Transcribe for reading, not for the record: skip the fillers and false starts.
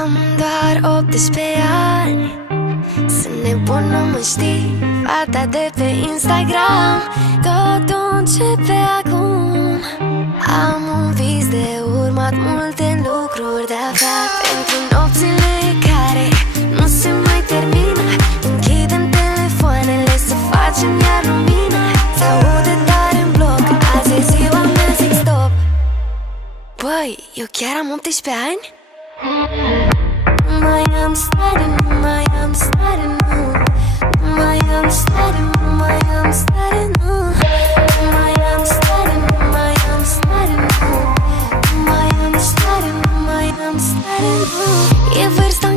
Am doar 18 ani. Sunt nebună, mă știi, fata de pe Instagram. Totul începe acum. Am un vis de urmat, multe lucruri de aflat. Pentru nopțile care nu se mai termină, închidem telefoanele să facem iar lumină. S-aude tare în bloc, azi e ziua mea, zic stop. Băi, eu chiar am 18 ani? Nu mai am stare, nu mai am stare, nu. Nu mai am stare, nu mai am stare, nu. Nu mai am stare, nu mai am stare, nu. Nu mai am stare, nu mai am stare, nu. E vârsta